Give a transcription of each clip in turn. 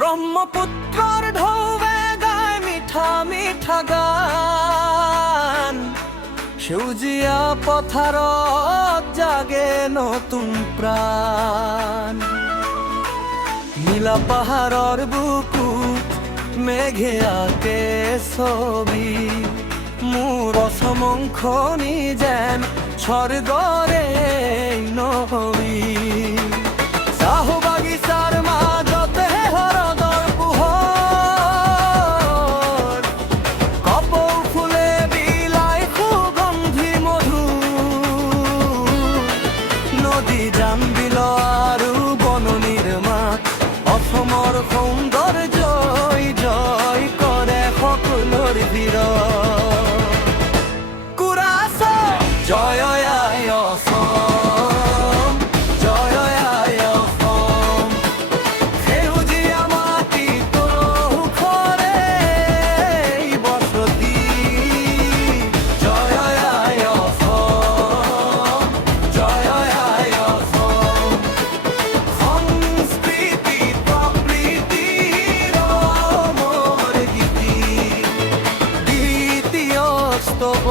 ব্রহ্মপুত্রর ঢৌবে গায় মিঠা মিঠা গান, সেউজিয়া পথাৰত জাগে নতুন প্ৰাণ। নীলা পাহাৰৰ বুকুত মেঘে আঁকে ছবি, মোৰ অসমংখনি যেন স্বৰ্গৰে নবী। চাহ বাগিচাৰ মাজতে হৰদৰ পোহৰ, কপৌ ফুলে বিলাই সুগন্ধি মধু। নদী জান বিল আৰু বননিৰ মাত, অসমৰ সৌন্দৰ্যই জয় কৰে সকলোৰ ভিৰত। কুৰাছ জয় আই অসম, জয় আই অসম। সেউজীয়া মাটি তোৰে বসতি, জয় আই অসম, জয় আই অসম। সংস্কৃতি প্ৰকৃতিৰ অমৰ গীতি, দ্বিতীয় স্তৱ।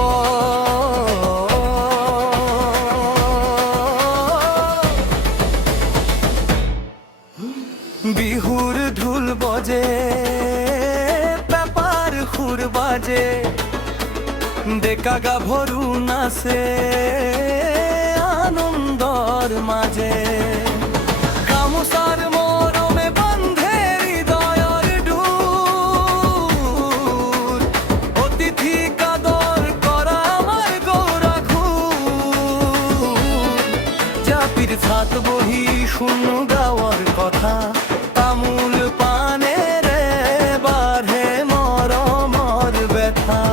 বিহুর ঢোল বজে, পেপার সুর বাজে, ডেকা গাভৰু নাচে আনন্দৰ মাজে। গামোচাৰ মৰমে বান্ধে হৃদয়ৰ ডোৰ, অতিথিক আদৰ কৰা আমাৰ গৌৰাখুৰ। জাপিৰ ছাত বহি শুনো গাঁৱৰ কথা, তামোল পানেৰে বাঢ়ে মৰমৰ বেথা।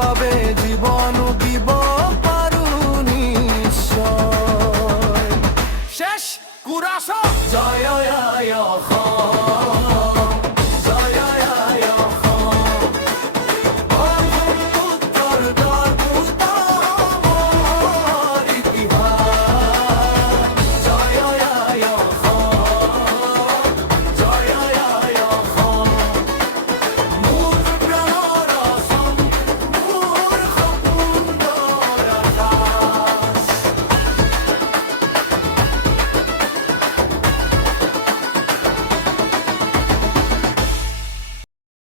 পাবে